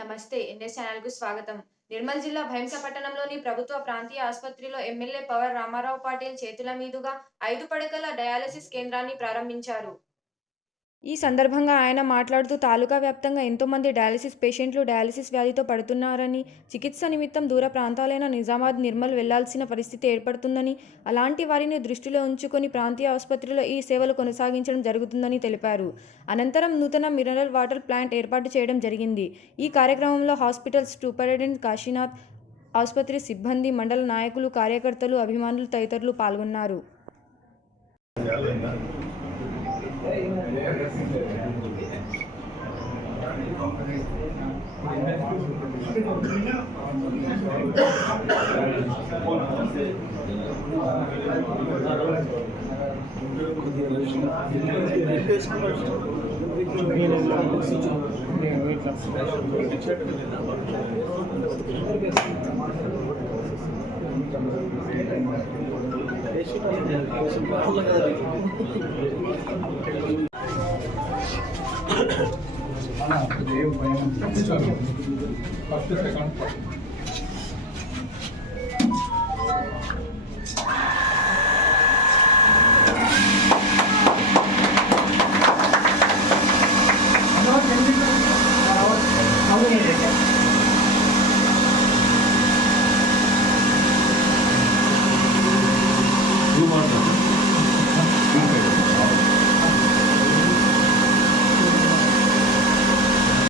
నమస్తే ఎన్ఎస్ ఛానల్‌కు స్వాగతం. నిర్మల్ జిల్లా భైంస పట్టణంలోని ప్రభుత్వ ప్రాంతీయ ఆసుపత్రిలో ఎమ్మెల్యే పవర్ రామారావు పాటిల్ చేతుల మీదుగా 5 పడకల డయాలసిస్ కేంద్రాన్ని ప్రారంభించారు. ఈ సందర్భంగా ఆయన మాట్లాడుతూ తాలూకా వ్యాప్తంగా ఎంతోమంది డయాలసిస్ పేషెంట్లు డయాలసిస్ వ్యాధితో పడుతున్నారని, చికిత్స నిమిత్తం దూర ప్రాంతాలైన నిజామాబాద్, నిర్మల్ వెళ్లాల్సిన పరిస్థితి ఏర్పడుతుందని, అలాంటి వారిని దృష్టిలో ఉంచుకొని ప్రాంతీయ ఆసుపత్రిలో ఈ సేవలు కొనసాగించడం జరుగుతుందని తెలిపారు. అనంతరం నూతన మినరల్ వాటర్ ప్లాంట్ ఏర్పాటు చేయడం జరిగింది. ఈ కార్యక్రమంలో హాస్పిటల్ సూపరింటెండెంట్ కాశీనాథ్, ఆసుపత్రి సిబ్బంది, మండల నాయకులు, కార్యకర్తలు, అభిమానులు తదితరులు పాల్గొన్నారు. First second